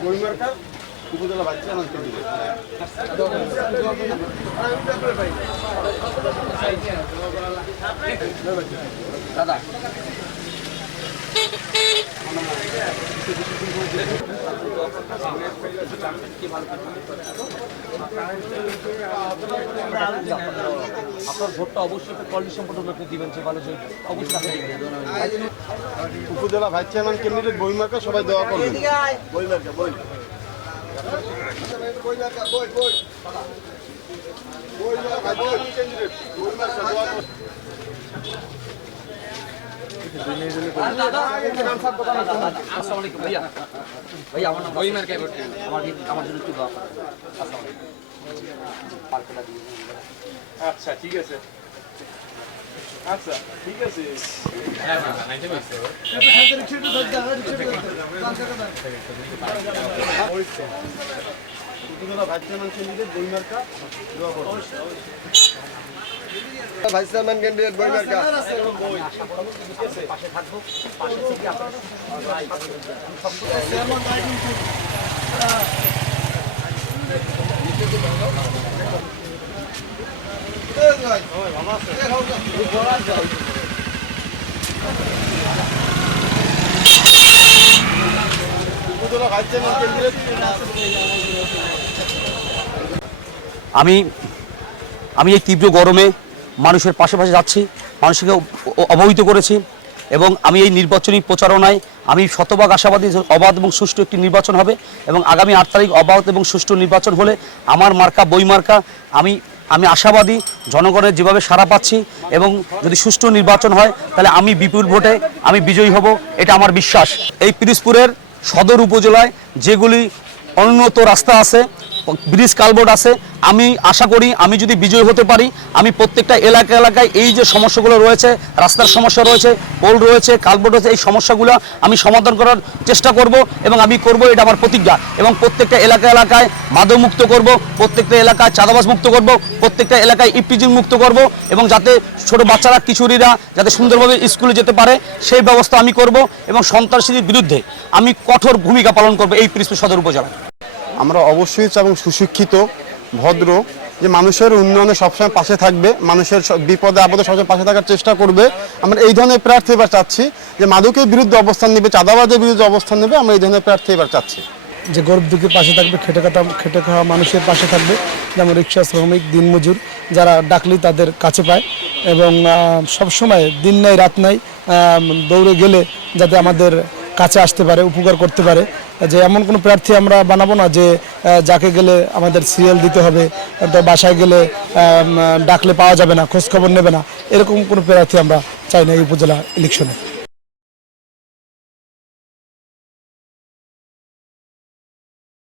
বইমার্কা উপজেলা বাচ্চা আমার কেন্দ্রে আপনার ভোটটা অবশ্যই কলেজ সম্পন্ন লোককে দিবেন যে ভালো অবশ্যই উপজেলা ভাইস চেয়ারম্যান ক্যান্ডিডেট বইমার্কা সবাই দেওয়া করবেন। বইমার্কা বই। আসসালামু আলাইকুম ভাইয়া। ভাইয়া আমার নাম ওই আমার আমার জন্য একটু দোয়া করেন আসসালামু আলাইকুম। পার্কটা দিয়ে আচ্ছা ঠিক আছে আচ্ছা ঠিক আছে ভাইস চেয়ারম্যান ক্যান্ডিডেট ক্যান্ডিডেট বইমার্কা পাশে থাকব পাশে থেকে আপনার উপজেলা ভাইস চেয়ারম্যান ক্যান্ডিডেট আমি আমি এই তীব্র গরমে মানুষের পাশে পাশে যাচ্ছি মানুষকে অবহিত করেছি। এবং আমি এই নির্বাচনী প্রচারণায় আমি শতভাগ আশাবাদী অবাধ এবং সুষ্ঠু একটি নির্বাচন হবে এবং আগামী আট তারিখ অবাধ এবং সুষ্ঠু নির্বাচন হলে আমার মার্কা, বই মার্কা, আমি আমি আশাবাদী জনগণের যেভাবে সাড়া পাচ্ছি এবং যদি সুষ্ঠু নির্বাচন হয়, তাহলে আমি বিপুল ভোটে আমি বিজয়ী হব, এটা আমার বিশ্বাস। এই পিরিজপুরের সদর উপজেলায় যেগুলি অনুন্নত রাস্তা আছে ব্রিজ কালবোর্ড আছে, আমি আশা করি আমি যদি বিজয়ী হতে পারি, আমি প্রত্যেকটা এলাকা এলাকায় এই যে সমস্যাগুলো রয়েছে, রাস্তার সমস্যা রয়েছে, পোল রয়েছে, কালবোর্ড রয়েছে, এই সমস্যাগুলো আমি সমাধান করার চেষ্টা করব এবং আমি করব এটা আমার প্রতিজ্ঞা এবং প্রত্যেকটা এলাকা এলাকায় মাদক মুক্ত করব, প্রত্যেকটা এলাকায় চাঁদাবাজ মুক্ত করব, প্রত্যেকটা এলাকায় ইপিজিং মুক্ত করব এবং যাতে ছোট বাচ্চারা, কিশোরীরা যাতে সুন্দরভাবে স্কুলে যেতে পারে, সেই ব্যবস্থা আমি করব এবং সন্ত্রাসীদের বিরুদ্ধে আমি কঠোর ভূমিকা পালন করব এই পিরিজপুর সদর উপজেলায়। আমরা অবশ্যই এবং সুশিক্ষিত, ভদ্র, যে মানুষের উন্নয়নে সবসময় পাশে থাকবে, মানুষের বিপদে, আপদে সবসময় পাশে থাকার চেষ্টা করবে। আমরা এই ধরনের প্রার্থী এবার চাচ্ছি যে মাদকের বিরুদ্ধে অবস্থান নেবে, চাঁদাবাজের বিরুদ্ধে অবস্থান নেবে, আমরা এই ধরনের প্রার্থী এবার চাচ্ছি। যে গরিব দুঃখীর পাশে থাকবে, খেটে খাটা খেটে খাওয়া মানুষের পাশে থাকবে, যেমন রিক্সা শ্রমিক, দিনমজুর, যারা ডাকলেই তাদের কাছে পায়। এবং সব সময় দিন নাই, রাত নাই দৌড়ে গেলে যাতে আমাদের কাছে আসতে পারে, উপকার করতে পারে। যে এমন কোনো প্রার্থী আমরা বানাবো না যে যাকে গেলে আমাদের সিরিয়াল দিতে হবে, তো বাসায় গেলে ডাকলে পাওয়া যাবে না খোঁজখবর নেবে না। এরকম কোনো প্রার্থী আমরা চাই না এই উপজেলা ইলেকশনে